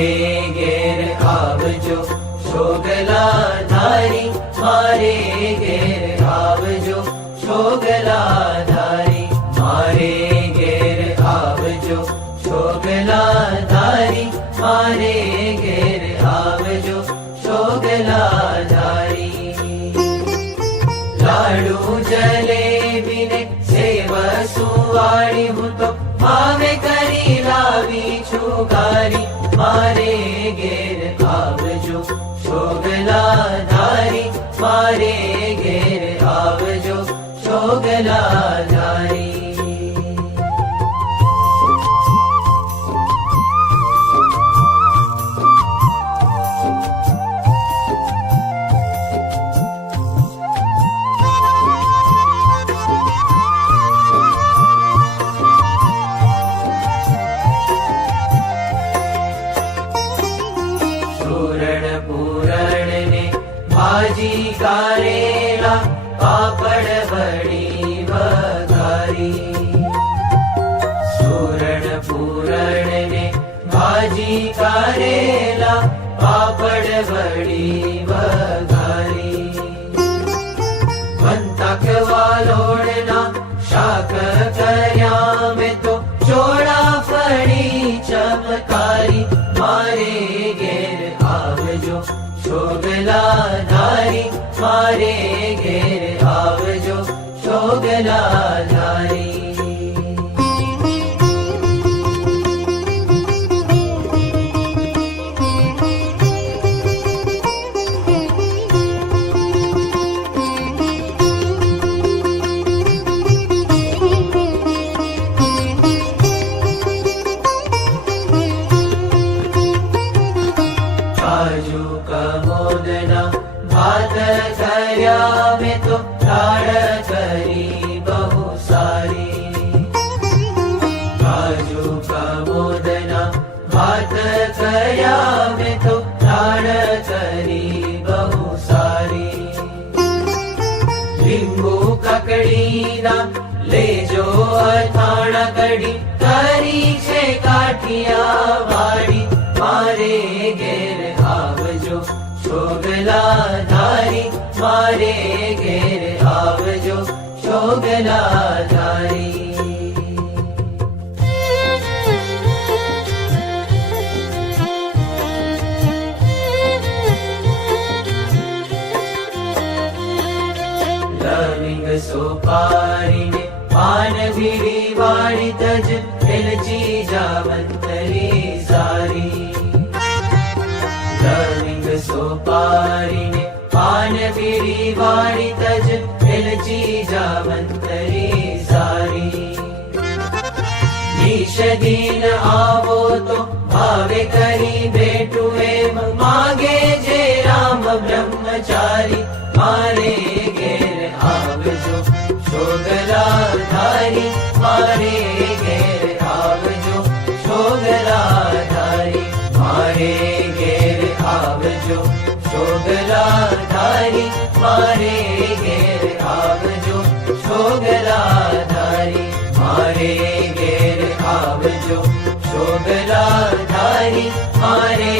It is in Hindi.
मारे घेर आवजो शोगला धारी, मारे घेर आवजो शोगला धारी, मारे घेर आवजो शोगला धारी, मारे घेर आवजो शोगला धारी। लाडू जलेबी ने सेव सुवाड़ी हूँ तो भावे करी लावी छुगारी, मारे घेर आवजो शोगला धारी, मारे घेर आवजो शोगला धारी। भाजी कारेला पापड़ बड़ी वघारी, सूरण पूरण ने भाजी कारेला पापड़ बड़ी वघारी। बंतक वालोड़ना शाक कर्या में तो चोड़ा फड़ी चमकारी, मारे घेर आवजो शोगला धारी, मारे घेर आवजो शोगला धारी। काजू कमोदना भात कर्या में तो लाड़ करी बहु सारी, काजू कमोदना भात कर्या में तो लाड़ करी बहु सारी। લીંબુ કકડીના લેજો અથાણા કડી, કરી છે કાઠિયાવાડી, મારે ઘેર आवजो शोगला धारी, मारे घेर आवजो शोगला धारी। लविंग सोपारी ने पान भीड़ी वाड़ी तज, एलची जावंतरी सारी। लविंग सोपारी ने पान बीड़ी वाड़ी तज, एलची जावंतरी सारी। ईश दीन आवो तो भावे करी बेटू एम, मागे जे राम ब्रह्मचारी, मारे घेर आवजो शोगला धारी, मारे घेर आवजो शोगला धारी, मारे घेर आवजो शोगला धारी, मारे घेर आवजो शोगला धारी, मारे घेर आवजो शोगला धारी, मारे